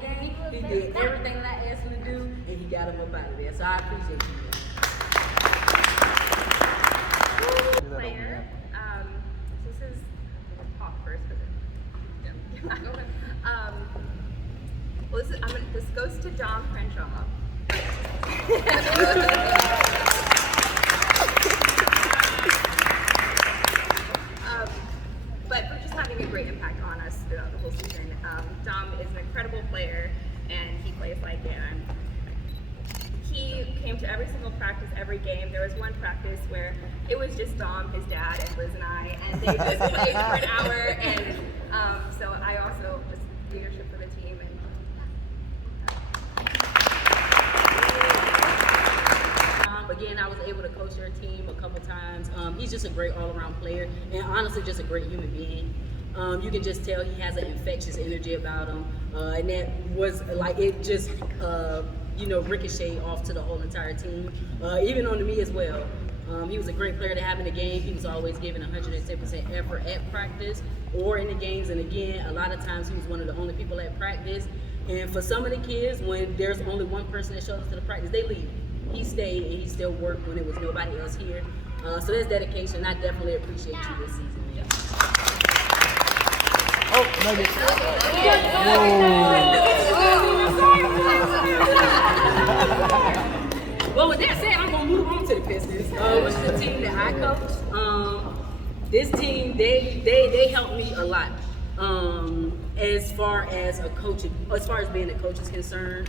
that game. He did everything that I asked him to do, and he got him up out of there. So I appreciate you. Player. This is talk first, but well, this goes to Dom Crenshaw. But for just having a great impact on us throughout the whole season. Dom is an incredible player, and he plays like it. He came to every single practice, every game. There was one practice where it was just Dom, his dad, and Liz and I, and they just played for an hour. And so I also just leadership for the team. And again, I was able to coach their team a couple times. He's just a great all-around player, and honestly, just a great human being. You can just tell he has an infectious energy about him, and that was like it just. Ricochet off to the whole entire team, even on to me as well. He was a great player to have in the game. He was always giving 110% effort at practice or in the games. And again, a lot of times he was one of the only people at practice. And for some of the kids, when there's only one person that shows up to the practice, they leave. He stayed and he still worked when there was nobody else here. So that's dedication. I definitely appreciate you this season. Yeah. Oh, maybe. Well, with that said, I'm going to move on to the Pistons, which is the team that I coach. This team, they helped me a lot as far as being a coach is concerned.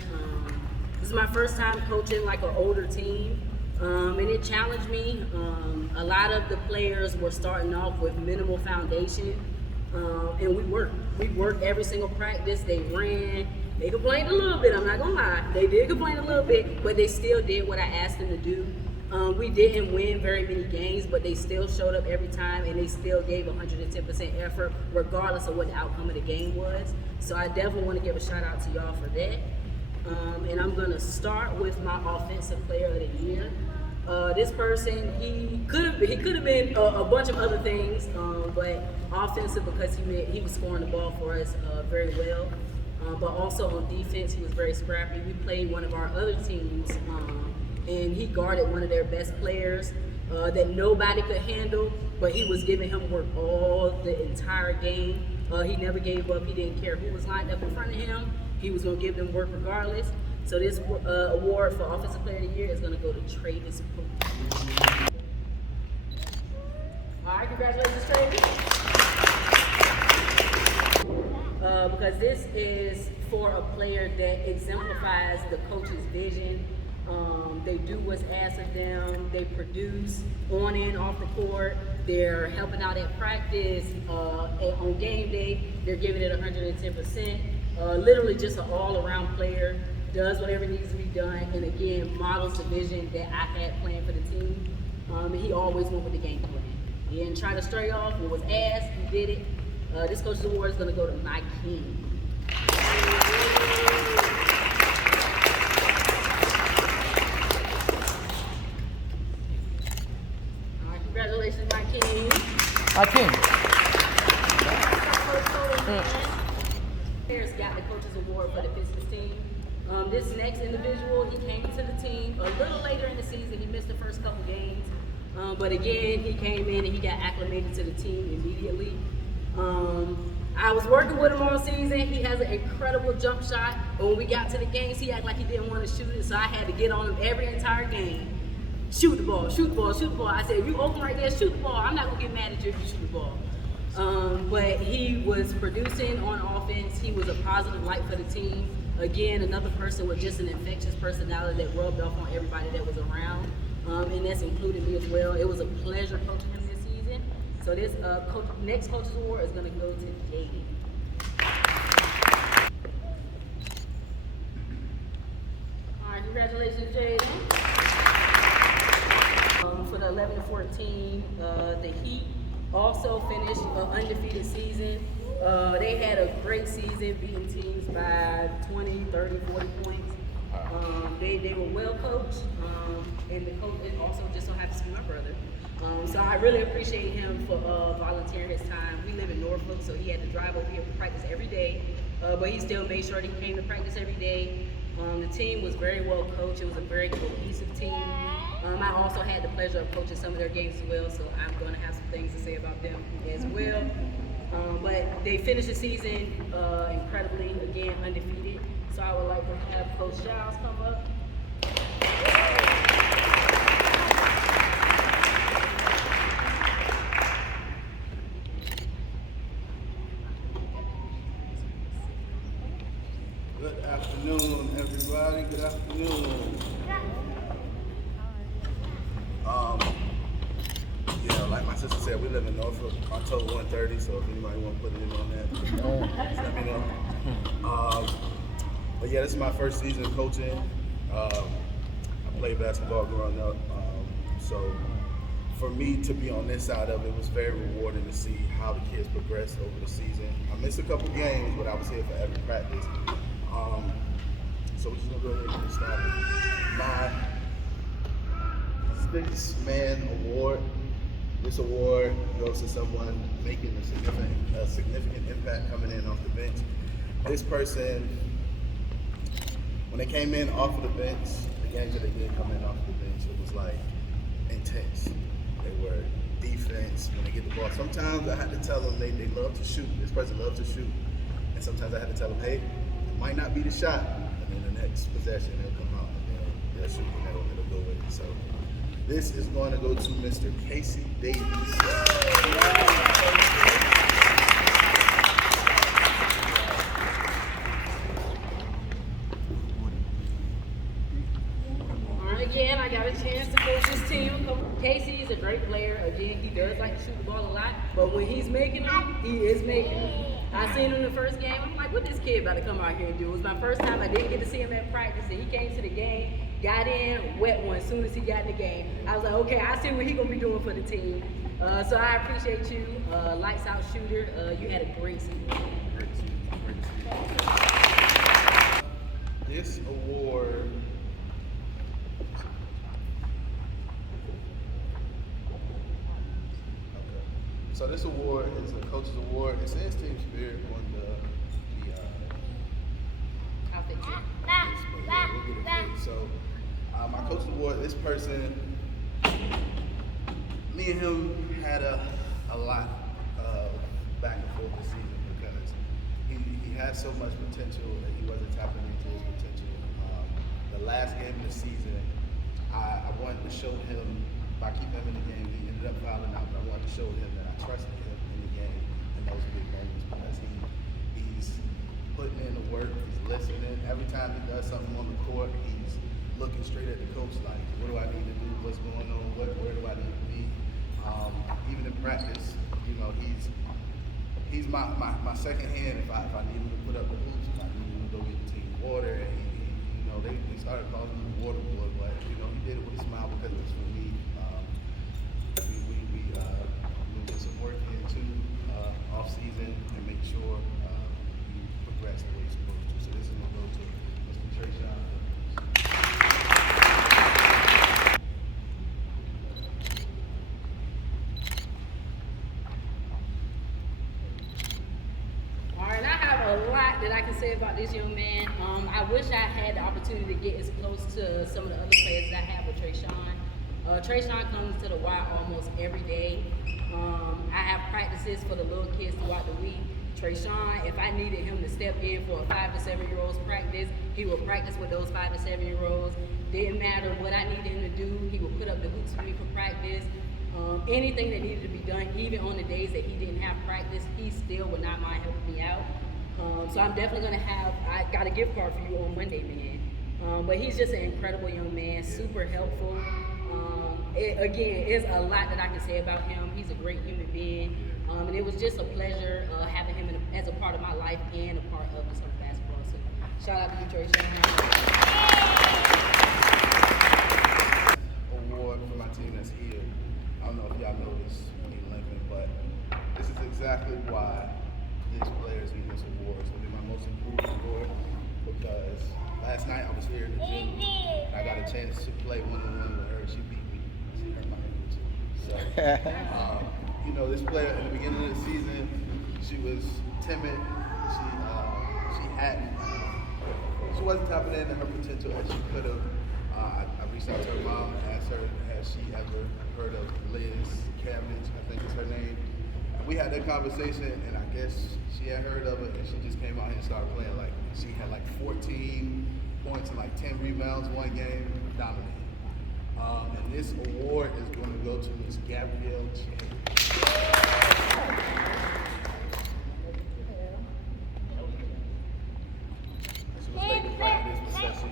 This is my first time coaching like an older team, and it challenged me. A lot of the players were starting off with minimal foundation. And we worked every single practice. They ran. They complained a little bit, I'm not gonna lie. They did complain a little bit, but they still did what I asked them to do. We didn't win very many games, but they still showed up every time, and they still gave 110% effort, regardless of what the outcome of the game was. So I definitely want to give a shout out to y'all for that. And I'm gonna start with my offensive player of the year. This person, he could have been a bunch of other things, but offensive because he was scoring the ball for us very well. But also on defense, he was very scrappy. We played one of our other teams, and he guarded one of their best players that nobody could handle, but he was giving him work all the entire game. He never gave up. He didn't care who was lined up in front of him. He was going to give them work regardless. So this award for Offensive Player of the Year is going to go to Travis. All right, congratulations, Travis. Because this is for a player that exemplifies the coach's vision. They do what's asked of them. They produce on and off the court. They're helping out at practice. On game day, they're giving it 110%. Literally just an all-around player. Does whatever needs to be done, and again, models the vision that I had planned for the team. And he always went with the game plan. He didn't try to stray off. What was asked, he did it. This coach's award is going to go to my king. All right, congratulations, my king. My king. Harris got the coach's award for the Pistons team. This next individual, he came to the team a little later in the season. He missed the first couple games. But again, he came in and he got acclimated to the team immediately. I was working with him all season. He has an incredible jump shot. But when we got to the games, he acted like he didn't want to shoot it, so I had to get on him every entire game. Shoot the ball, shoot the ball, shoot the ball. I said, if you open right there, shoot the ball. I'm not going to get mad at you if you shoot the ball. But he was producing on offense. He was a positive light for the team. Again, another person with just an infectious personality that rubbed off on everybody that was around. And that's included me as well. It was a pleasure coaching him this season. So this next coach's award is going to go to Jaden. All right, congratulations, Jaden. For the 11-14, the Heat also finished an undefeated season. They had a great season, beating teams by 20, 30, 40 points. They were well coached, and the coach also just so happens to be my brother. So I really appreciate him for volunteering his time. We live in Norfolk, so he had to drive over here for practice every day. but he still made sure that he came to practice every day. The team was very well coached. It was a very cohesive team. I also had the pleasure of coaching some of their games as well, so I'm going to have some things to say about them as well. But they finished the season incredibly, again, undefeated. So I would like to have Coach Giles come up. Good afternoon, everybody. Good afternoon. Yeah, like my sister said, we live in Norfolk, October 130, so if anybody want to put it in on that, just let me know. But yeah, this is my first season coaching. I played basketball growing up, so for me to be on this side of it was very rewarding to see how the kids progressed over the season. I missed a couple games, but I was here for every practice. So we're just gonna go ahead and get started. My Six Man Award. This award goes to someone making a significant impact coming in off the bench. This person, when they came in off of the bench, the games that they did come in off the bench, it was like intense. They were defense when they get the ball. Sometimes I had to tell them they love to shoot. This person loves to shoot. And sometimes I had to tell them, hey, it might not be the shot. And then the next possession, they'll come out and they'll shoot and it'll go with it. So this is going to go to Mr. Casey Davis. Again, I got a chance to coach this team. Casey is a great player. Again, he does like to shoot the ball a lot, but when he's making them, he is making them. I seen him in the first game. I'm like, what this kid about to come out here and do? It was my first time. I didn't get to see him at practice, and he came to the game, got in, wet one as soon as he got in the game. I was like, okay, I see what he's going to be doing for the team. So I appreciate you. Lights out shooter. You had a great season. This award So this award is a coach's award. It says team spirit on the So my coach's award, this person, me and him had a lot of back and forth this season because he had so much potential that he wasn't tapping into his potential. The last game of the season, I wanted to show him, by keeping him in the game, he ended up fouling out, but I wanted to show him that I trusted him in the game in those big moments because he's putting in the work, he's listening. Every time he does something on the court, he's looking straight at the coach like, what do I need to do? What's going on? Where do I need to be? Even in practice, you know, he's my second hand if I need him to put up the hoops, if I need him to go get the team water. You know, they started calling him the water boy, but you know, he did it with a smile because it was for me. We did some work in too, off season, and make sure he progressed the way he's supposed to. So this is gonna go to Mr. TraeTrae Evans. That I can say about this young man. I wish I had the opportunity to get as close to some of the other players that I have with TraeTrae. TraeTrae comes to the Y almost every day. I have practices for the little kids throughout the week. TraeTrae, if I needed him to step in for a 5 to 7 year olds practice, he would practice with those 5 to 7 year olds. Didn't matter what I needed him to do, he would put up the hoops for me for practice. Anything that needed to be done, even on the days that he didn't have practice, he still would not mind helping me out. So I'm definitely going to I got a gift card for you on Monday, man. But he's just an incredible young man, super helpful. Again, it's a lot that I can say about him. He's a great human being. And it was just a pleasure having him as a part of my life and a part of the summer basketball. So shout out to you, TraeTrae. Award for my team that's here. I don't know if y'all know this, Lincoln, but this is exactly why these players need this award. It's gonna be my most improved award because last night I was here in the gym and I got a chance to play one-on-one with her. She beat me. She hurt my ankle too. So, you know, this player in the beginning of the season, she was timid. She she wasn't tapping into her potential as she could have. I reached out to her mom and asked her, has she ever heard of Liz Cavendish, I think is her name. And we had that conversation, and I guess she had heard of it, and she just came out here and started playing. Like, she had like 14 points and like 10 rebounds one game, dominated. And this award is going to go to Miss Gabrielle Chambers. She was late to practice, but said she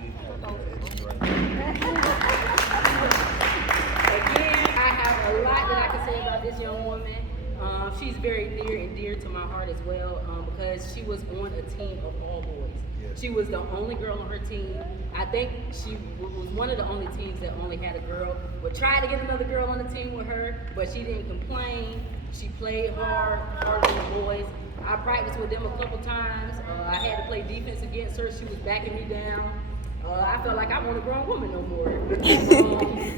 Again, I have a lot that I can say about this young woman. She's very near and dear to my heart as well, because she was on a team of all boys. Yes. She was the only girl on her team. I think she was one of the only teams that only had a girl. Would try to get another girl on the team with her, but she didn't complain. She played harder than the boys. I practiced with them a couple times. I had to play defense against her. She was backing me down. I felt like I wasn't a grown woman no more.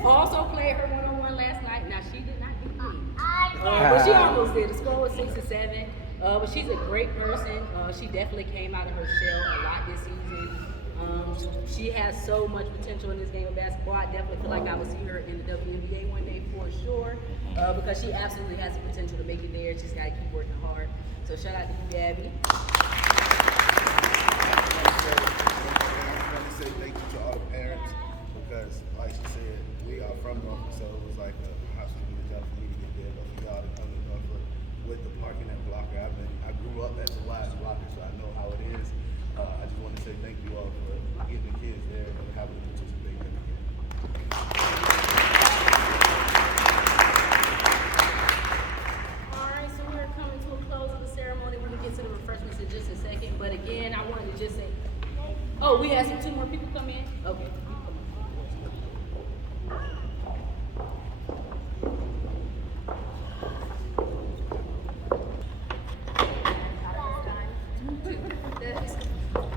Also played her one-on-one last night. Now, she did not do me. But she almost did. The score was 6-7. But she's a great person. She definitely came out of her shell a lot this season. She has so much potential in this game of basketball. I definitely feel like I will see her in the WNBA one day for sure, because she absolutely has the potential to make it there. She's got to keep working hard. So shout out to you, Gabby. I want to say thank you to all the parents, because, like she said, we are from Norfolk, so it was like a hospital job for me to get there, but for y'all to come to Norfolk with the parking at Blocker. I grew up at the last Blocker, so I know how it is. I just want to say thank you all for getting the kids there and having them participate in the game. All right, so we're coming to a close of the ceremony. We're going to get to the refreshments in just a second. But again, I wanted to just say, oh, we had some 2 more people come in? Okay.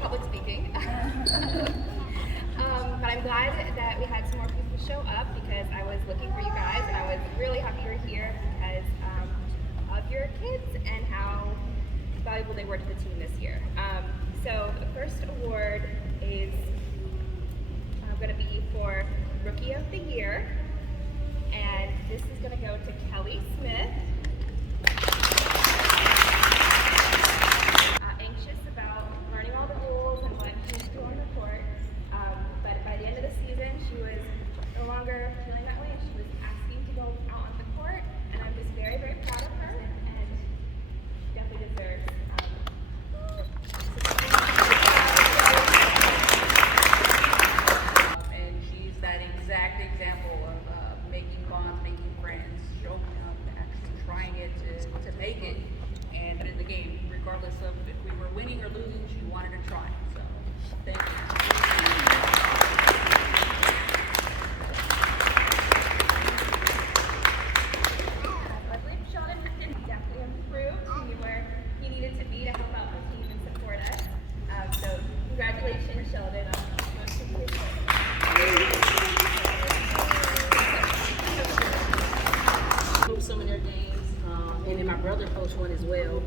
Public speaking. But I'm glad that we had some more people show up, because I was looking for you guys, and I was really happy you were here because of your kids and how valuable they were to the team this year. So the first award is going to be for Rookie of the Year, and this is going to go to Kelly Smith. Anxious about learning all the rules and what she needs to do on the court, but by the end of the season, she was no longer feeling that way, and she was asking to go out on the court, and I'm just very, very proud of her, and she definitely deserves and she's that exact example of making bonds, making friends, showing up, actually trying it to make it, and in the game, regardless of if we were winning or losing, she wanted to try. So, thank you. I believe Sheldon definitely improved to where he needed to be to help out the team and support us. So congratulations, Sheldon. Some of their games, and then my brother coached one as well.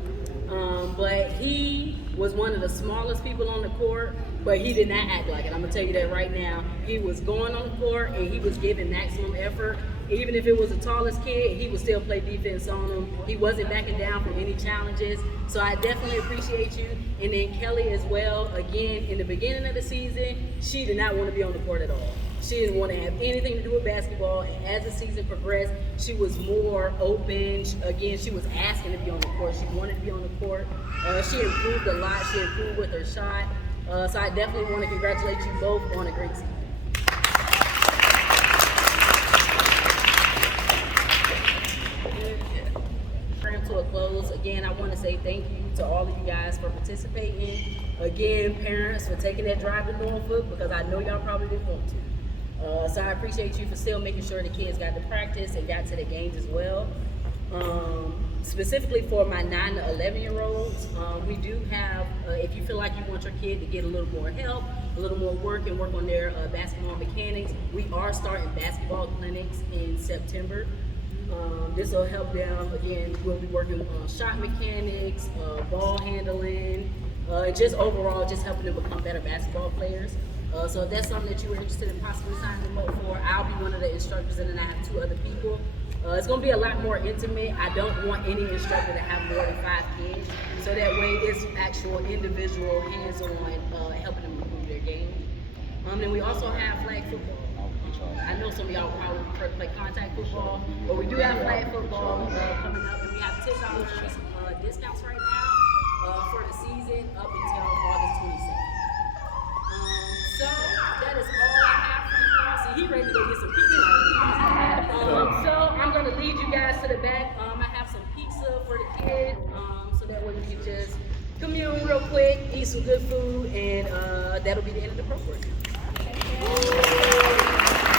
But he was one of the smallest people on the court, but he did not act like it. I'm gonna tell you that right now. He was going on the court and he was giving maximum effort. Even if it was the tallest kid, he would still play defense on him. He wasn't backing down from any challenges. So I definitely appreciate you. And then Kelly as well. Again, in the beginning of the season, she did not want to be on the court at all. She didn't want to have anything to do with basketball. And as the season progressed, she was more open. Again, she was asking to be on the court. She wanted to be on the court. She improved a lot. She improved with her shot. So I definitely want to congratulate you both on a great season. To a close. Again, I want to say thank you to all of you guys for participating. Again, parents, for taking that drive to Norfolk, because I know y'all probably didn't want to. So I appreciate you for still making sure the kids got to practice and got to the games as well. Specifically for my 9 to 11-year-olds, we do have, if you feel like you want your kid to get a little more help, a little more work and work on their basketball mechanics, we are starting basketball clinics in September. This will help them. Again, we'll be working on shot mechanics, ball handling, and just overall, just helping them become better basketball players. So if that's something that you were interested in possibly signing them up for, I'll be one of the instructors, and then I have 2 other people. It's going to be a lot more intimate. I don't want any instructor to have more than 5 kids, so that way it's actual individual hands-on helping them improve their game. And we also have flag football. I know some of y'all probably prefer to play contact football, but we do have flag football coming up, and we have $10 discounts right now for the season up until August 22nd. So that is all I have for you all. See, he ready to go get some pizza right now. So I'm gonna lead you guys to the back. I have some pizza for the kids, so that way we can just commune real quick, eat some good food, and that'll be the end of the program.